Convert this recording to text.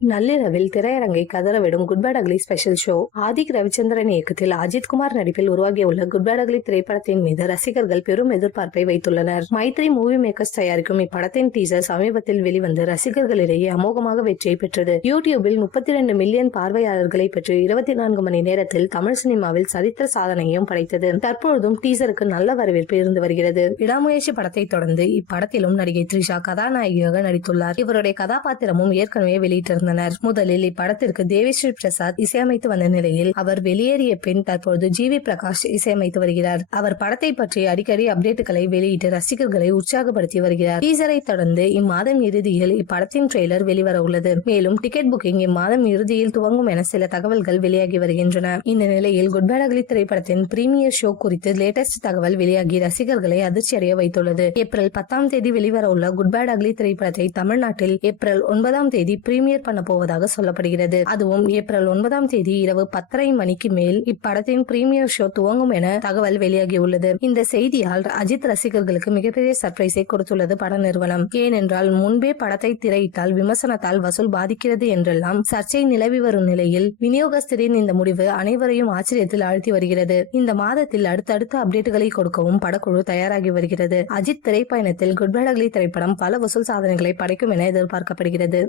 நள்ளிரவில் திரையரங்கை கதறவிடும் good bad ugly special show. Adhik Ravichandran இயக்கத்தில் அஜித்குமார் நடிப்பில் உருவாகியுள்ள குட் பேட் அக்லி திரைப்படத்தின் மீது ரசிகர்கள் பெரும் எதிர்பார்ப்பை வைத்துள்ளனர். மைத்ரி மூவி மேக்கர்ஸ் தயாரிக்கும் இப்படத்தின் டீசர் சமீபத்தில் வெளிவந்து ரசிகர்களிடையே அமோகமாக வெற்றியை பெற்றது. யூடியூபில் 32 மில்லியன் பார்வையாளர்களை பெற்று 24 மணி நேரத்தில் தமிழ் சினிமாவில் சரித்திர சாதனையும் படைத்தது. தற்பொழுதும் டீசருக்கு நல்ல வரவேற்பு இருந்து வருகிறது. விடாமுயற்சி படத்தை தொடர்ந்து இப்படத்திலும் நடிகை த்ரிஷா கதாநாயகியாக நடித்துள்ளார். இவருடைய கதாபாத்திரமும் ஏற்கனவே வெளியிட்டிருந்தார். முதலில் இப்படத்திற்கு தேவிஸ்ரீ பிரசாத் இசையமைத்து வந்த நிலையில் அவர் வெளியேறிய பின் தற்போது ஜிவி பிரகாஷ் இசையமைத்து வருகிறார். அவர் படத்தை பற்றி அடிக்கடி அப்டேட்டுகளை வெளியிட்டு ரசிகர்களை உற்சாகப்படுத்தி வருகிறார். டீசரை தொடர்ந்து இம்மாதம் இறுதியில் இப்படத்தின் ட்ரெய்லர் வெளிவர உள்ளது. மேலும் டிக்கெட் புக்கிங் இம்மாதம் இறுதியில் துவங்கும் என சில தகவல்கள் வெளியாகி வருகின்றன. இந்த நிலையில் குட் பேட் அக்லி திரைப்படத்தின் பிரீமியர் ஷோ குறித்து லேட்டஸ்ட் தகவல் வெளியாகி ரசிகர்களை அதிர்ச்சியடைய வைத்துள்ளது. ஏப்ரல் 10ஆம் தேதி வெளிவர உள்ள குட் பேட் அக்லி திரைப்படத்தை தமிழ்நாட்டில் ஏப்ரல் 9ஆம் தேதி பிரீமியர் பண்ண போவதாக சொல்லப்படுகிறது. அதுவும் ஏப்ரல் 9ஆம் தேதி இரவு 10:30 மணிக்கு மேல் இப்படத்தின் பிரீமியர் ஷோ துவங்கும் என தகவல் வெளியாகியுள்ளது. இந்த செய்தியால் அஜித் ரசிகர்களுக்கு மிகப்பெரிய சர்ப்ரைஸை கொடுத்துள்ளது பட நிறுவனம். ஏனென்றால் முன்பே படத்தை திரையிட்டால் விமர்சனத்தால் வசூல் பாதிக்கிறது என்றெல்லாம் சர்ச்சை நிலவி வரும் நிலையில் விநியோகஸ்தரின் இந்த முடிவு அனைவரையும் ஆச்சரியத்தில் ஆழ்த்தி வருகிறது. இந்த மாதத்தில் அடுத்தடுத்த அப்டேட்டுகளை கொடுக்கவும் படக்குழு தயாராகி வருகிறது. அஜித் திரைப்பயணத்தில் குட் பேட் அக்லி திரைப்படம் பல வசூல் சாதனைகளை படைக்கும் என எதிர்பார்க்கப்படுகிறது.